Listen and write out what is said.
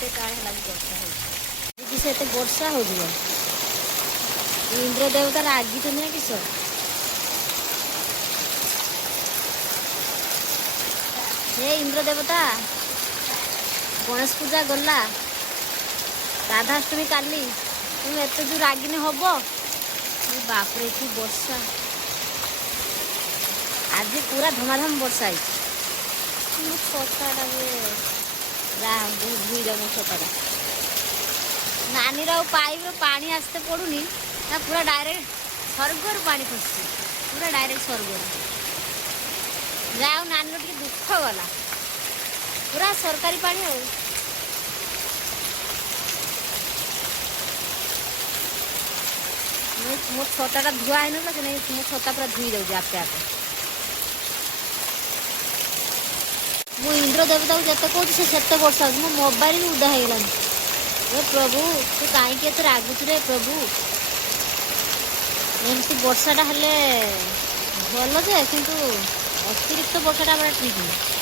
ଏତେ କାଳେ ହେଲା ବର୍ଷା ହେଉଛି କିସ ଏତେ ବର୍ଷା ହଉଥିବ। ଇନ୍ଦ୍ର ଦେବତା ରାଗିଛନ୍ତି ନା କିସ। ହେ ଇନ୍ଦ୍ର ଦେବତା, ଗଣେଶ ପୂଜା ଗଲା, ରାଧାଷ୍ଟମୀ କାଲି, ତୁମେ ଏତେ ଯୋଉ ରାଗିନେ ହବ। ବାପରେ କି ବର୍ଷା ଆଜି ପୁରା ଧମାଧମ ବର୍ଷା ହେଇଛି। ମୋ ଛତାଟା ବି ଯାହା ଧୋଇଦବ ମୋ ଛତାଟା। ନାନୀର ଆଉ ପାଇପର ପାଣି ଆସିତେ ପଡ଼ୁନି ନା, ପୁରା ଡାଇରେକ୍ଟ ସ୍ୱର୍ଗରୁ ପାଣି ଖସୁଛି, ପୁରା ଡାଇରେକ୍ଟ ସ୍ୱର୍ଗରୁ। ଯାହା ଆଉ ନାନୀର ଟିକେ ଦୁଃଖ ଗଲା, ପୁରା ସରକାରୀ ପାଣି ଆଉ। ମୋ ଛତାଟା ଧୁଆ ହେଇନଥିଲା, ସେ ନେଇ ମୋ ଛତା ପୁରା ଧୋଇ ଯାଉଛି ଆପେ ଆପେ। ମୁଁ ଇନ୍ଦ୍ର ଦେବତାକୁ ଯେତେ କହୁଛି ସେ ସେତେ ବର୍ଷା ହେଉଛି। ମୋ ମୋବାଇଲ ବି ଉଦା ହେଇଗଲାଣି। ଏ ପ୍ରଭୁ, ତୁ କାହିଁକି ଏତେ ରାଗୁଛୁ ରେ ପ୍ରଭୁ। ଏମିତି ବର୍ଷାଟା ହେଲେ ଭଲ ଯେ, କିନ୍ତୁ ଅତିରିକ୍ତ ବର୍ଷାଟା ଆମର ଠିକ୍ ନୁହେଁ।